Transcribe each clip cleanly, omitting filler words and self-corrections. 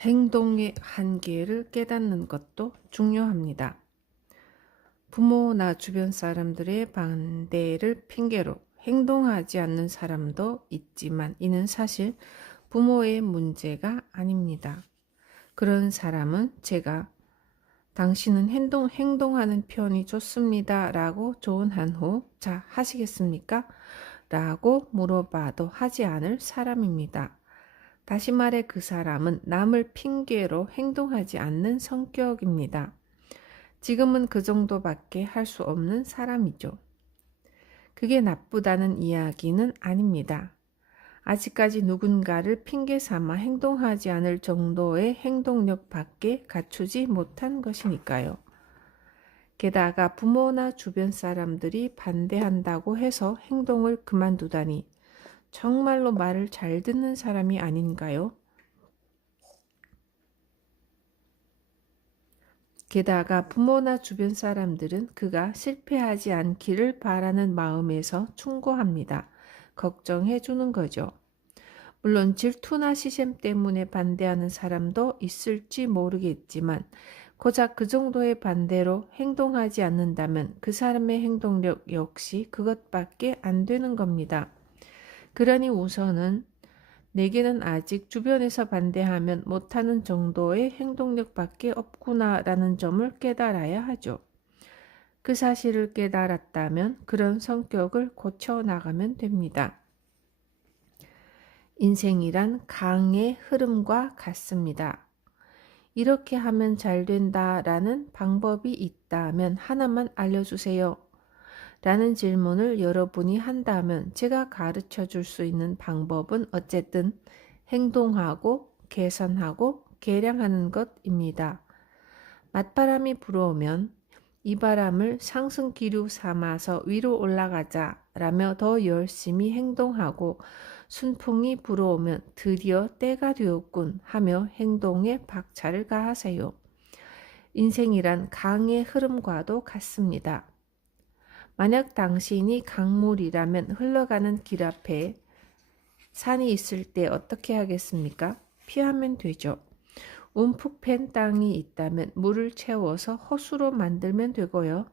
행동의 한계를 깨닫는 것도 중요합니다. 부모나 주변 사람들의 반대를 핑계로 행동하지 않는 사람도 있지만 이는 사실 부모의 문제가 아닙니다. 그런 사람은 제가 당신은 행동하는 편이 좋습니다 라고 조언한 후 자 하시겠습니까? 라고 물어봐도 하지 않을 사람입니다. 다시 말해 그 사람은 남을 핑계로 행동하지 않는 성격입니다. 지금은 그 정도밖에 할 수 없는 사람이죠. 그게 나쁘다는 이야기는 아닙니다. 아직까지 누군가를 핑계 삼아 행동하지 않을 정도의 행동력밖에 갖추지 못한 것이니까요. 게다가 부모나 주변 사람들이 반대한다고 해서 행동을 그만두다니 정말로 말을 잘 듣는 사람이 아닌가요? 게다가 부모나 주변 사람들은 그가 실패하지 않기를 바라는 마음에서 충고합니다. 걱정해 주는 거죠. 물론 질투나 시샘 때문에 반대하는 사람도 있을지 모르겠지만 고작 그 정도의 반대로 행동하지 않는다면 그 사람의 행동력 역시 그것밖에 안 되는 겁니다. 그러니 우선은 내게는 아직 주변에서 반대하면 못하는 정도의 행동력밖에 없구나라는 점을 깨달아야 하죠. 그 사실을 깨달았다면 그런 성격을 고쳐나가면 됩니다. 인생이란 강의 흐름과 같습니다. 이렇게 하면 잘 된다라는 방법이 있다면 하나만 알려주세요. 라는 질문을 여러분이 한다면 제가 가르쳐 줄 수 있는 방법은 어쨌든 행동하고 개선하고 개량하는 것입니다. 맞바람이 불어오면 이 바람을 상승 기류 삼아서 위로 올라가자 라며 더 열심히 행동하고 순풍이 불어오면 드디어 때가 되었군 하며 행동에 박차를 가하세요. 인생이란 강의 흐름과도 같습니다. 만약 당신이 강물이라면 흘러가는 길 앞에 산이 있을 때 어떻게 하겠습니까? 피하면 되죠. 움푹 팬 땅이 있다면 물을 채워서 호수로 만들면 되고요.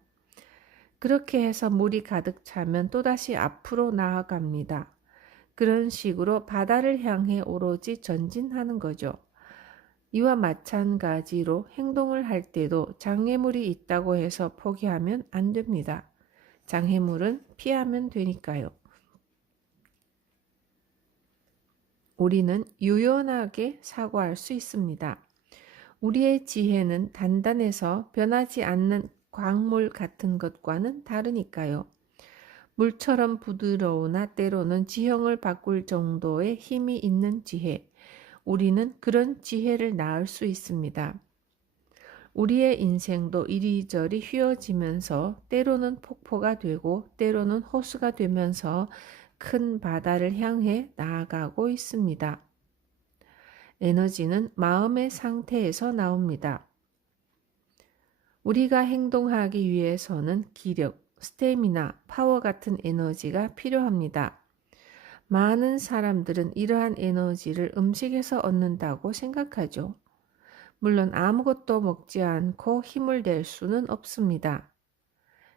그렇게 해서 물이 가득 차면 또다시 앞으로 나아갑니다. 그런 식으로 바다를 향해 오로지 전진하는 거죠. 이와 마찬가지로 행동을 할 때도 장애물이 있다고 해서 포기하면 안 됩니다. 장애물은 피하면 되니까요. 우리는 유연하게 사고할 수 있습니다. 우리의 지혜는 단단해서 변하지 않는 광물 같은 것과는 다르니까요. 물처럼 부드러우나 때로는 지형을 바꿀 정도의 힘이 있는 지혜. 우리는 그런 지혜를 낳을 수 있습니다. 우리의 인생도 이리저리 휘어지면서 때로는 폭포가 되고 때로는 호수가 되면서 큰 바다를 향해 나아가고 있습니다. 에너지는 마음의 상태에서 나옵니다. 우리가 행동하기 위해서는 기력, 스태미나, 파워 같은 에너지가 필요합니다. 많은 사람들은 이러한 에너지를 음식에서 얻는다고 생각하죠. 물론 아무것도 먹지 않고 힘을 낼 수는 없습니다.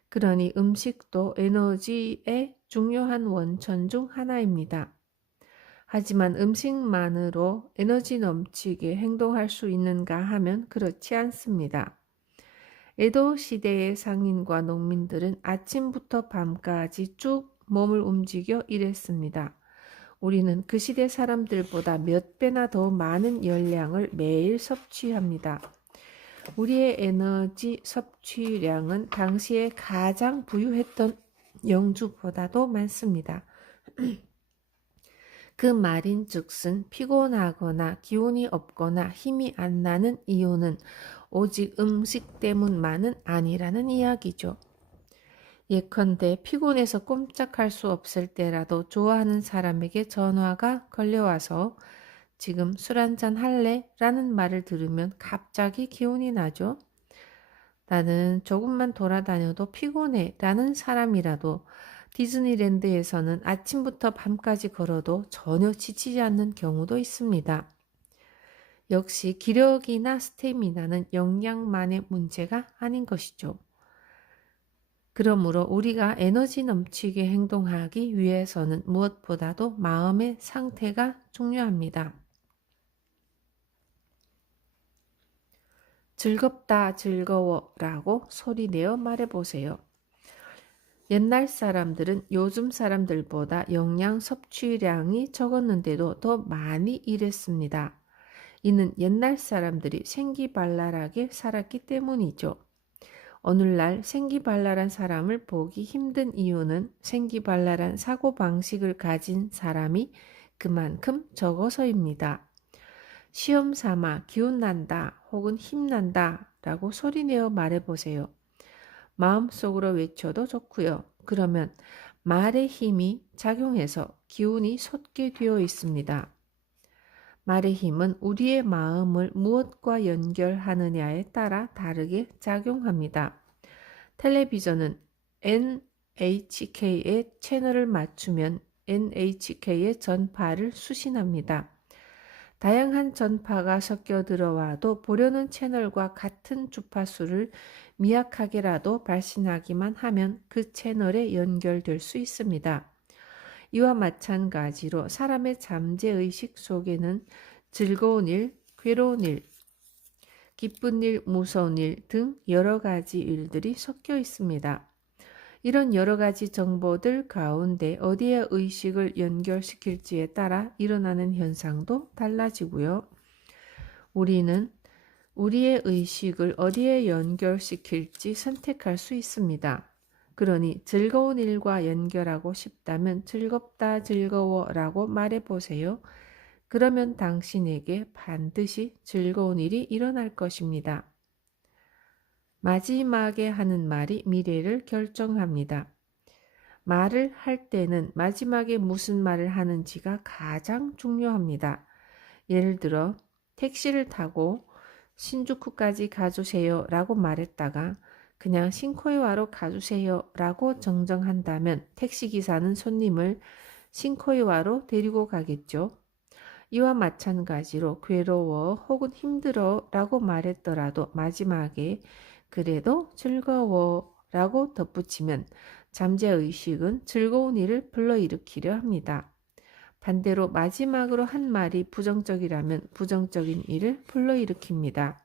그러니 음식도 에너지의 중요한 원천 중 하나입니다. 하지만 음식만으로 에너지 넘치게 행동할 수 있는가 하면 그렇지 않습니다. 에도 시대의 상인과 농민들은 아침부터 밤까지 쭉 몸을 움직여 일했습니다. 우리는 그 시대 사람들보다 몇 배나 더 많은 열량을 매일 섭취합니다. 우리의 에너지 섭취량은 당시에 가장 부유했던 영주보다도 많습니다. 그 말인즉슨 피곤하거나 기운이 없거나 힘이 안 나는 이유는 오직 음식 때문만은 아니라는 이야기죠. 예컨대 피곤해서 꼼짝할 수 없을 때라도 좋아하는 사람에게 전화가 걸려와서 지금 술 한잔 할래? 라는 말을 들으면 갑자기 기운이 나죠. 나는 조금만 돌아다녀도 피곤해 라는 사람이라도 디즈니랜드에서는 아침부터 밤까지 걸어도 전혀 지치지 않는 경우도 있습니다. 역시 기력이나 스태미나는 역량만의 문제가 아닌 것이죠. 그러므로 우리가 에너지 넘치게 행동하기 위해서는 무엇보다도 마음의 상태가 중요합니다. 즐겁다, 즐거워 라고 소리내어 말해보세요. 옛날 사람들은 요즘 사람들보다 영양 섭취량이 적었는데도 더 많이 일했습니다. 이는 옛날 사람들이 생기발랄하게 살았기 때문이죠. 오늘날 생기발랄한 사람을 보기 힘든 이유는 생기발랄한 사고방식을 가진 사람이 그만큼 적어서입니다. 시험 삼아 기운난다 혹은 힘난다 라고 소리내어 말해보세요. 마음속으로 외쳐도 좋고요. 그러면 말의 힘이 작용해서 기운이 솟게 되어 있습니다. 말의 힘은 우리의 마음을 무엇과 연결하느냐에 따라 다르게 작용합니다. 텔레비전은 NHK의 채널을 맞추면 NHK의 전파를 수신합니다. 다양한 전파가 섞여 들어와도 보려는 채널과 같은 주파수를 미약하게라도 발신하기만 하면 그 채널에 연결될 수 있습니다. 이와 마찬가지로 사람의 잠재의식 속에는 즐거운 일, 괴로운 일, 기쁜 일, 무서운 일 등 여러 가지 일들이 섞여 있습니다. 이런 여러 가지 정보들 가운데 어디에 의식을 연결시킬지에 따라 일어나는 현상도 달라지고요. 우리는 우리의 의식을 어디에 연결시킬지 선택할 수 있습니다. 그러니 즐거운 일과 연결하고 싶다면 즐겁다, 즐거워라고 말해보세요. 그러면 당신에게 반드시 즐거운 일이 일어날 것입니다. 마지막에 하는 말이 미래를 결정합니다. 말을 할 때는 마지막에 무슨 말을 하는지가 가장 중요합니다. 예를 들어 택시를 타고 신주쿠까지 가주세요 라고 말했다가 그냥 신코이와로 가주세요 라고 정정한다면 택시기사는 손님을 신코이와로 데리고 가겠죠. 이와 마찬가지로 괴로워 혹은 힘들어 라고 말했더라도 마지막에 그래도 즐거워 라고 덧붙이면 잠재의식은 즐거운 일을 불러일으키려 합니다. 반대로 마지막으로 한 말이 부정적이라면 부정적인 일을 불러일으킵니다.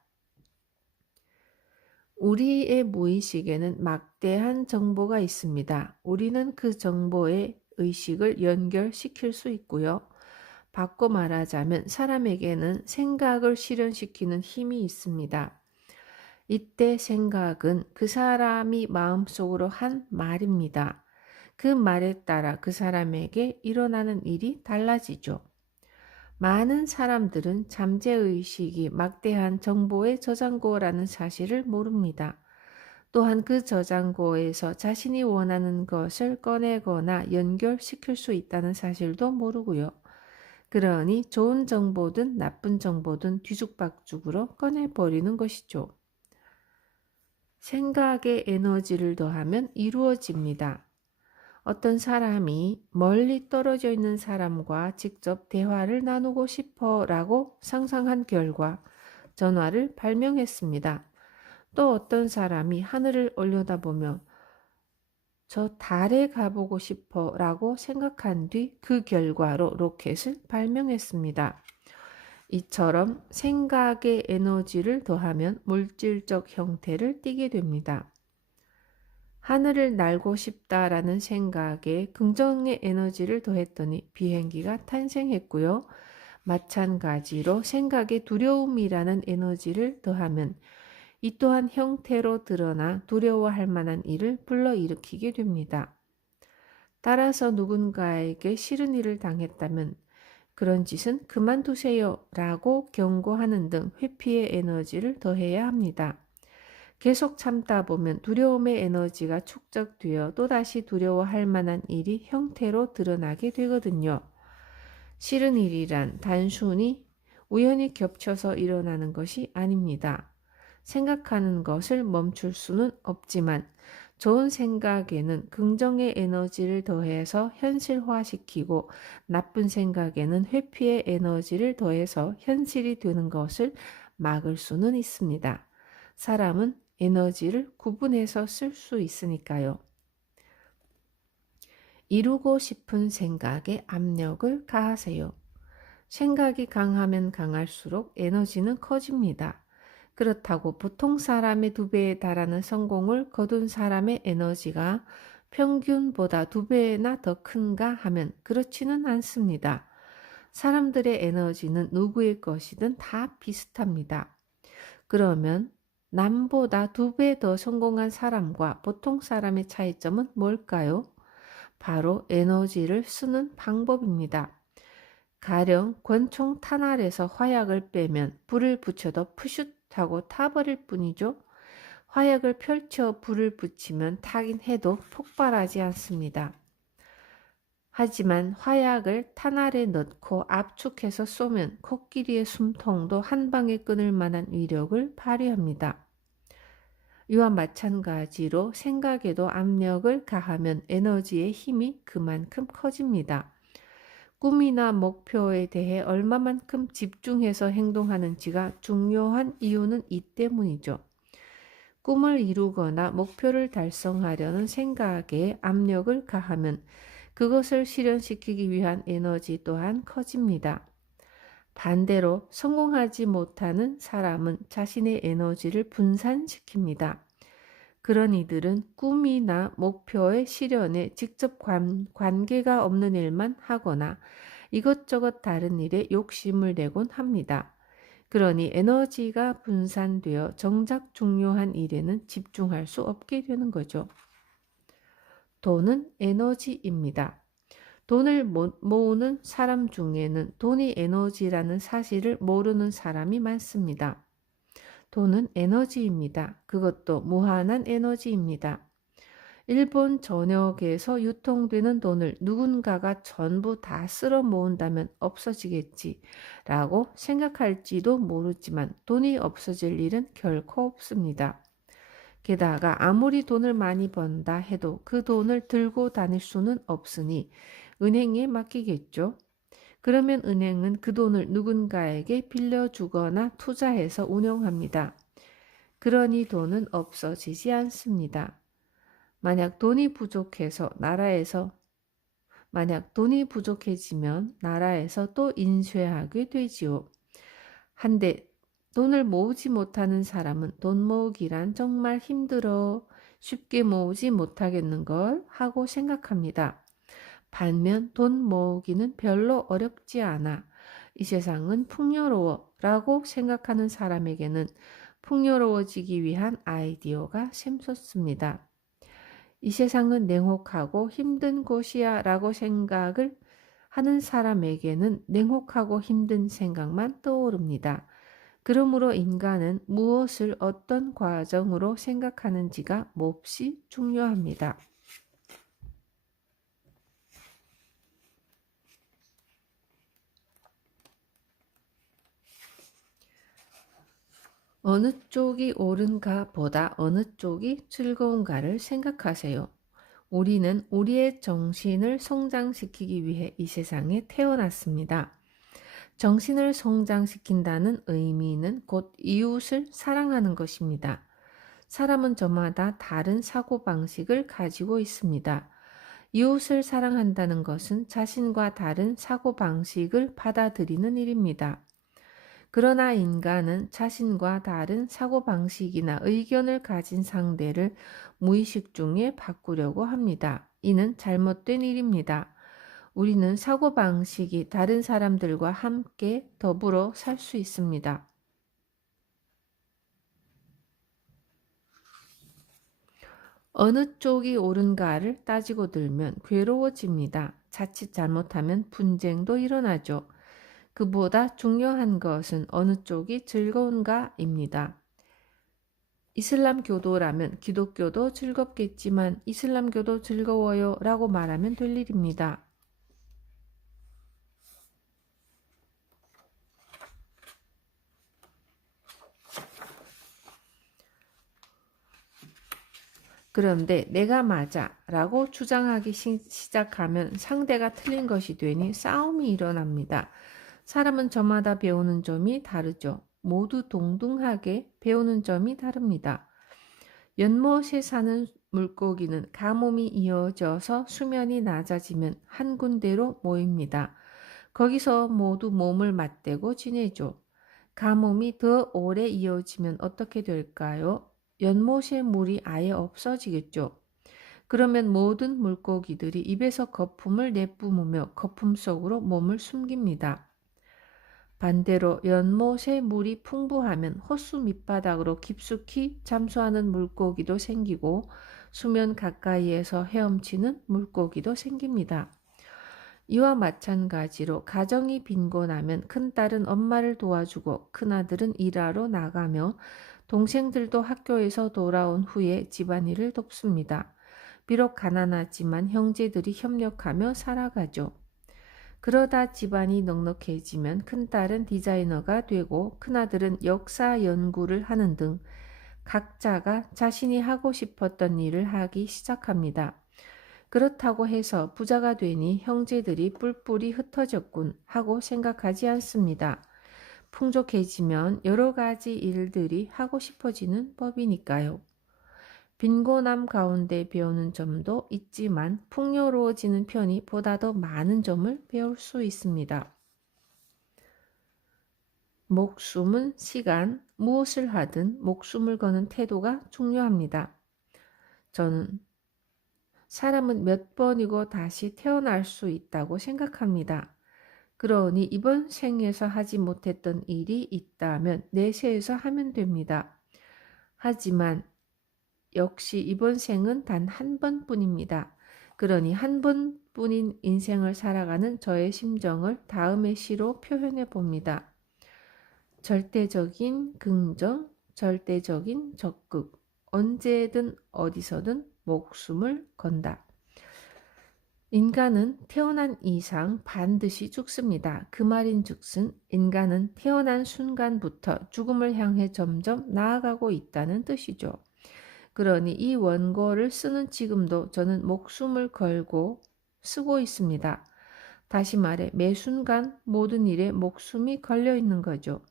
우리의 무의식에는 막대한 정보가 있습니다. 우리는 그 정보에 의식을 연결시킬 수 있고요. 바꿔 말하자면 사람에게는 생각을 실현시키는 힘이 있습니다. 이때 생각은 그 사람이 마음속으로 한 말입니다. 그 말에 따라 그 사람에게 일어나는 일이 달라지죠. 많은 사람들은 잠재의식이 막대한 정보의 저장고라는 사실을 모릅니다. 또한 그 저장고에서 자신이 원하는 것을 꺼내거나 연결시킬 수 있다는 사실도 모르고요. 그러니 좋은 정보든 나쁜 정보든 뒤죽박죽으로 꺼내버리는 것이죠. 생각에 에너지를 더하면 이루어집니다. 어떤 사람이 멀리 떨어져 있는 사람과 직접 대화를 나누고 싶어 라고 상상한 결과 전화를 발명했습니다. 또 어떤 사람이 하늘을 올려다보며 저 달에 가보고 싶어 라고 생각한 뒤 그 결과로 로켓을 발명했습니다. 이처럼 생각의 에너지를 더하면 물질적 형태를 띠게 됩니다. 하늘을 날고 싶다라는 생각에 긍정의 에너지를 더했더니 비행기가 탄생했고요. 마찬가지로 생각에 두려움이라는 에너지를 더하면 이 또한 형태로 드러나 두려워할 만한 일을 불러일으키게 됩니다. 따라서 누군가에게 싫은 일을 당했다면 그런 짓은 그만두세요 라고 경고하는 등 회피의 에너지를 더해야 합니다. 계속 참다 보면 두려움의 에너지가 축적되어 또다시 두려워할 만한 일이 형태로 드러나게 되거든요. 싫은 일이란 단순히 우연히 겹쳐서 일어나는 것이 아닙니다. 생각하는 것을 멈출 수는 없지만 좋은 생각에는 긍정의 에너지를 더해서 현실화시키고 나쁜 생각에는 회피의 에너지를 더해서 현실이 되는 것을 막을 수는 있습니다. 사람은 에너지를 구분해서 쓸 수 있으니까요. 이루고 싶은 생각에 압력을 가하세요. 생각이 강하면 강할수록 에너지는 커집니다. 그렇다고 보통 사람의 2배에 달하는 성공을 거둔 사람의 에너지가 평균보다 2배나 더 큰가 하면 그렇지는 않습니다. 사람들의 에너지는 누구의 것이든 다 비슷합니다. 그러면 남보다 2배 더 성공한 사람과 보통 사람의 차이점은 뭘까요? 바로 에너지를 쓰는 방법입니다. 가령 권총 탄알에서 화약을 빼면 불을 붙여도 푸슛 하고 타버릴 뿐이죠. 화약을 펼쳐 불을 붙이면 타긴 해도 폭발하지 않습니다. 하지만 화약을 탄알에 넣고 압축해서 쏘면 코끼리의 숨통도 한 방에 끊을 만한 위력을 발휘합니다. 이와 마찬가지로 생각에도 압력을 가하면 에너지의 힘이 그만큼 커집니다. 꿈이나 목표에 대해 얼마만큼 집중해서 행동하는지가 중요한 이유는 이 때문이죠. 꿈을 이루거나 목표를 달성하려는 생각에 압력을 가하면 그것을 실현시키기 위한 에너지 또한 커집니다. 반대로 성공하지 못하는 사람은 자신의 에너지를 분산시킵니다. 그런 이들은 꿈이나 목표의 실현에 직접 관계가 없는 일만 하거나 이것저것 다른 일에 욕심을 내곤 합니다. 그러니 에너지가 분산되어 정작 중요한 일에는 집중할 수 없게 되는 거죠. 돈은 에너지입니다. 돈을 모으는 사람 중에는 돈이 에너지라는 사실을 모르는 사람이 많습니다. 돈은 에너지입니다. 그것도 무한한 에너지입니다. 일본 전역에서 유통되는 돈을 누군가가 전부 다 쓸어 모은다면 없어지겠지라고 생각할지도 모르지만 돈이 없어질 일은 결코 없습니다. 게다가 아무리 돈을 많이 번다 해도 그 돈을 들고 다닐 수는 없으니 은행에 맡기겠죠. 그러면 은행은 그 돈을 누군가에게 빌려주거나 투자해서 운용합니다. 그러니 돈은 없어지지 않습니다. 만약 돈이 부족해지면 나라에서 또 인쇄하게 되지요. 한데 돈을 모으지 못하는 사람은 돈 모으기란 정말 힘들어 쉽게 모으지 못하겠는걸 하고 생각합니다. 반면 돈 모으기는 별로 어렵지 않아. 이 세상은 풍요로워 라고 생각하는 사람에게는 풍요로워지기 위한 아이디어가 샘솟습니다. 이 세상은 냉혹하고 힘든 곳이야 라고 생각을 하는 사람에게는 냉혹하고 힘든 생각만 떠오릅니다. 그러므로 인간은 무엇을 어떤 과정으로 생각하는지가 몹시 중요합니다. 어느 쪽이 옳은가 보다 어느 쪽이 즐거운가를 생각하세요. 우리는 우리의 정신을 성장시키기 위해 이 세상에 태어났습니다. 정신을 성장시킨다는 의미는 곧 이웃을 사랑하는 것입니다. 사람은 저마다 다른 사고방식을 가지고 있습니다. 이웃을 사랑한다는 것은 자신과 다른 사고방식을 받아들이는 일입니다. 그러나 인간은 자신과 다른 사고방식이나 의견을 가진 상대를 무의식 중에 바꾸려고 합니다. 이는 잘못된 일입니다. 우리는 사고방식이 다른 사람들과 함께 더불어 살 수 있습니다. 어느 쪽이 옳은가를 따지고 들면 괴로워집니다. 자칫 잘못하면 분쟁도 일어나죠. 그보다 중요한 것은 어느 쪽이 즐거운가입니다. 이슬람교도라면 기독교도 즐겁겠지만 이슬람교도 즐거워요 라고 말하면 될 일입니다. 그런데 내가 맞아 라고 주장하기 시작하면 상대가 틀린 것이 되니 싸움이 일어납니다. 사람은 저마다 배우는 점이 다르죠. 모두 동등하게 배우는 점이 다릅니다. 연못에 사는 물고기는 가뭄이 이어져서 수면이 낮아지면 한 군데로 모입니다. 거기서 모두 몸을 맞대고 지내죠. 가뭄이 더 오래 이어지면 어떻게 될까요? 연못의 물이 아예 없어지겠죠. 그러면 모든 물고기들이 입에서 거품을 내뿜으며 거품 속으로 몸을 숨깁니다. 반대로 연못의 물이 풍부하면 호수 밑바닥으로 깊숙이 잠수하는 물고기도 생기고 수면 가까이에서 헤엄치는 물고기도 생깁니다. 이와 마찬가지로 가정이 빈곤하면 큰딸은 엄마를 도와주고 큰아들은 일하러 나가며 동생들도 학교에서 돌아온 후에 집안일을 돕습니다. 비록 가난하지만 형제들이 협력하며 살아가죠. 그러다 집안이 넉넉해지면 큰딸은 디자이너가 되고 큰아들은 역사 연구를 하는 등 각자가 자신이 하고 싶었던 일을 하기 시작합니다. 그렇다고 해서 부자가 되니 형제들이 뿔뿔이 흩어졌군 하고 생각하지 않습니다. 풍족해지면 여러 가지 일들이 하고 싶어지는 법이니까요. 빈곤함 가운데 배우는 점도 있지만 풍요로워지는 편이 보다 더 많은 점을 배울 수 있습니다. 목숨은 시간, 무엇을 하든 목숨을 거는 태도가 중요합니다. 저는 사람은 몇 번이고 다시 태어날 수 있다고 생각합니다. 그러니 이번 생에서 하지 못했던 일이 있다면 내세에서 하면 됩니다. 하지만 역시 이번 생은 단 한 번뿐입니다. 그러니 한 번뿐인 인생을 살아가는 저의 심정을 다음의 시로 표현해 봅니다. 절대적인 긍정, 절대적인 적극, 언제든 어디서든 목숨을 건다. 인간은 태어난 이상 반드시 죽습니다. 그 말인즉슨 인간은 태어난 순간부터 죽음을 향해 점점 나아가고 있다는 뜻이죠. 그러니 이 원고를 쓰는 지금도 저는 목숨을 걸고 쓰고 있습니다. 다시 말해 매 순간 모든 일에 목숨이 걸려 있는 거죠.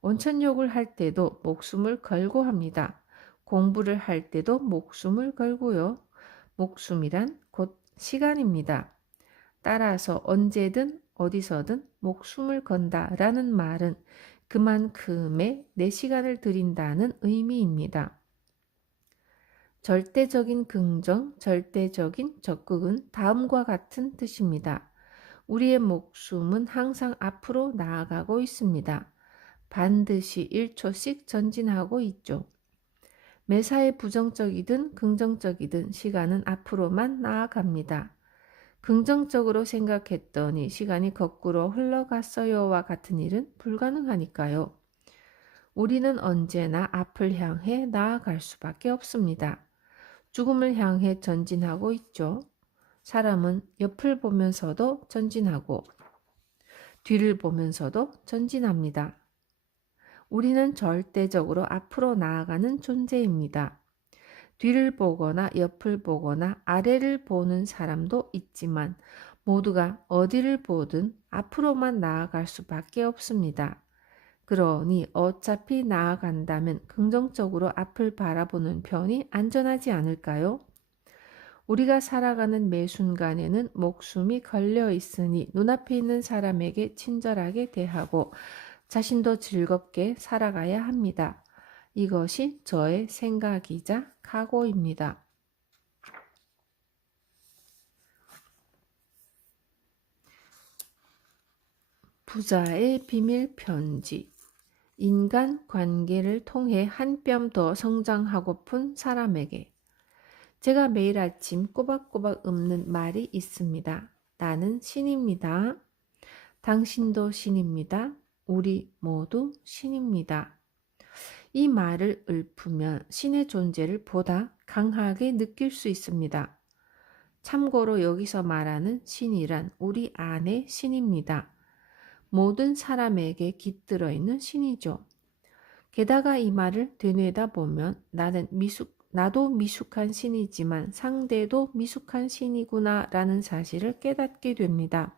온천욕을 할 때도 목숨을 걸고 합니다. 공부를 할 때도 목숨을 걸고요. 목숨이란 곧 시간입니다. 따라서 언제든 어디서든 목숨을 건다라는 말은 그만큼의 내 시간을 드린다는 의미입니다. 절대적인 긍정, 절대적인 적극은 다음과 같은 뜻입니다. 우리의 목숨은 항상 앞으로 나아가고 있습니다. 반드시 1초씩 전진하고 있죠. 매사에 부정적이든 긍정적이든 시간은 앞으로만 나아갑니다. 긍정적으로 생각했더니 시간이 거꾸로 흘러갔어요와 같은 일은 불가능하니까요. 우리는 언제나 앞을 향해 나아갈 수밖에 없습니다. 죽음을 향해 전진하고 있죠. 사람은 옆을 보면서도 전진하고 뒤를 보면서도 전진합니다. 우리는 절대적으로 앞으로 나아가는 존재입니다. 뒤를 보거나 옆을 보거나 아래를 보는 사람도 있지만 모두가 어디를 보든 앞으로만 나아갈 수밖에 없습니다. 그러니 어차피 나아간다면 긍정적으로 앞을 바라보는 편이 안전하지 않을까요? 우리가 살아가는 매 순간에는 목숨이 걸려 있으니 눈앞에 있는 사람에게 친절하게 대하고 자신도 즐겁게 살아가야 합니다. 이것이 저의 생각이자 각오입니다. 부자의 비밀 편지. 인간 관계를 통해 한 뼘 더 성장하고픈 사람에게. 제가 매일 아침 꼬박꼬박 읊는 말이 있습니다. 나는 신입니다. 당신도 신입니다. 우리 모두 신입니다. 이 말을 읊으면 신의 존재를 보다 강하게 느낄 수 있습니다. 참고로 여기서 말하는 신이란 우리 안의 신입니다. 모든 사람에게 깃들어 있는 신이죠. 게다가 이 말을 되뇌다 보면 나는 나도 미숙한 신이지만 상대도 미숙한 신이구나 라는 사실을 깨닫게 됩니다.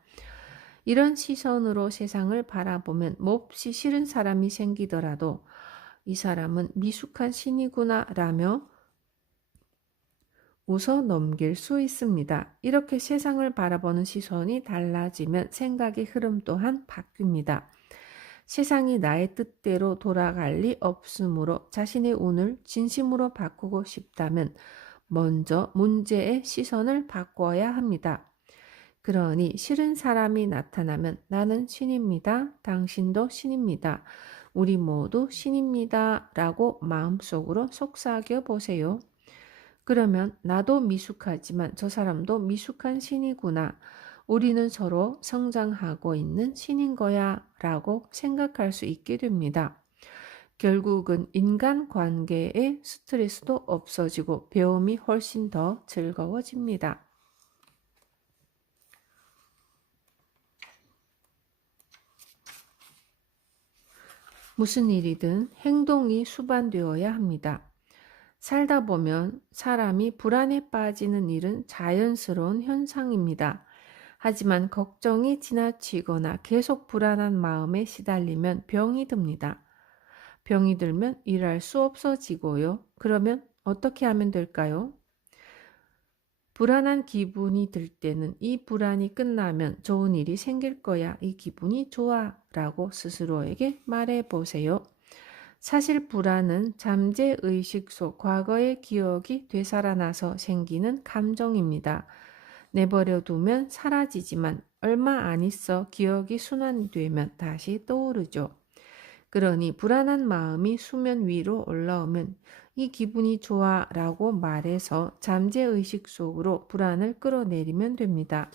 이런 시선으로 세상을 바라보면 몹시 싫은 사람이 생기더라도 이 사람은 미숙한 신이구나 라며 웃어 넘길 수 있습니다. 이렇게 세상을 바라보는 시선이 달라지면 생각의 흐름 또한 바뀝니다. 세상이 나의 뜻대로 돌아갈 리 없으므로 자신의 운을 진심으로 바꾸고 싶다면 먼저 문제의 시선을 바꿔야 합니다. 그러니 싫은 사람이 나타나면 나는 신입니다. 당신도 신입니다. 우리 모두 신입니다. 라고 마음속으로 속삭여 보세요. 그러면 나도 미숙하지만 저 사람도 미숙한 신이구나. 우리는 서로 성장하고 있는 신인 거야 라고 생각할 수 있게 됩니다. 결국은 인간관계의 스트레스도 없어지고 배움이 훨씬 더 즐거워집니다. 무슨 일이든 행동이 수반되어야 합니다. 살다 보면 사람이 불안에 빠지는 일은 자연스러운 현상입니다. 하지만 걱정이 지나치거나 계속 불안한 마음에 시달리면 병이 듭니다. 병이 들면 일할 수 없어지고요. 그러면 어떻게 하면 될까요? 불안한 기분이 들 때는 이 불안이 끝나면 좋은 일이 생길 거야. 이 기분이 좋아. 라고 스스로에게 말해 보세요. 사실 불안은 잠재의식 속 과거의 기억이 되살아나서 생기는 감정입니다. 내버려 두면 사라지지만 얼마 안 있어 기억이 순환되면 다시 떠오르죠. 그러니 불안한 마음이 수면 위로 올라오면 이 기분이 좋아 라고 말해서 잠재의식 속으로 불안을 끌어내리면 됩니다.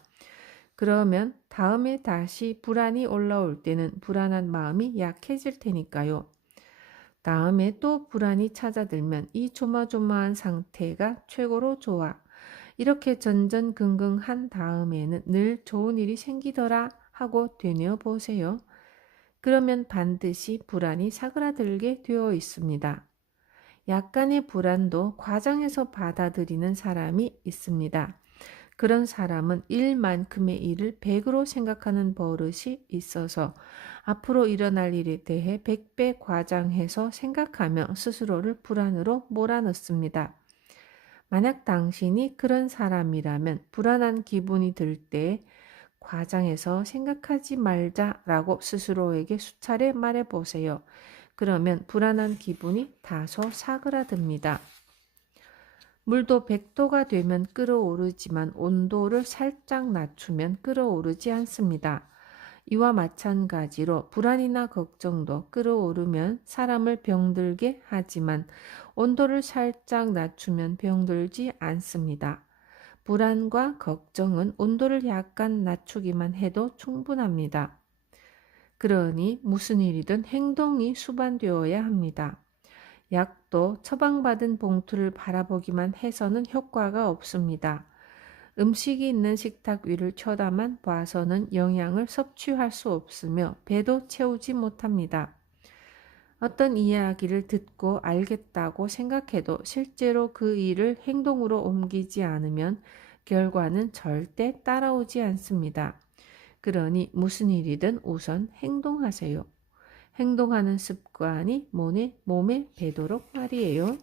그러면 다음에 다시 불안이 올라올 때는 불안한 마음이 약해질 테니까요. 다음에 또 불안이 찾아들면 이 조마조마한 상태가 최고로 좋아. 이렇게 전전긍긍한 다음에는 늘 좋은 일이 생기더라 하고 되뇌어 보세요. 그러면 반드시 불안이 사그라들게 되어 있습니다. 약간의 불안도 과장해서 받아들이는 사람이 있습니다. 그런 사람은 일만큼의 일을 100으로 생각하는 버릇이 있어서 앞으로 일어날 일에 대해 100배 과장해서 생각하며 스스로를 불안으로 몰아넣습니다. 만약 당신이 그런 사람이라면 불안한 기분이 들 때 과장해서 생각하지 말자라고 스스로에게 수차례 말해보세요. 그러면 불안한 기분이 다소 사그라듭니다. 물도 100도가 되면 끓어오르지만 온도를 살짝 낮추면 끓어오르지 않습니다. 이와 마찬가지로 불안이나 걱정도 끓어오르면 사람을 병들게 하지만 온도를 살짝 낮추면 병들지 않습니다. 불안과 걱정은 온도를 약간 낮추기만 해도 충분합니다. 그러니 무슨 일이든 행동이 수반되어야 합니다. 약도 처방받은 봉투를 바라보기만 해서는 효과가 없습니다. 음식이 있는 식탁 위를 쳐다만 봐서는 영양을 섭취할 수 없으며 배도 채우지 못합니다. 어떤 이야기를 듣고 알겠다고 생각해도 실제로 그 일을 행동으로 옮기지 않으면 결과는 절대 따라오지 않습니다. 그러니 무슨 일이든 우선 행동하세요. 행동하는 습관이 몸에 배도록 말이에요.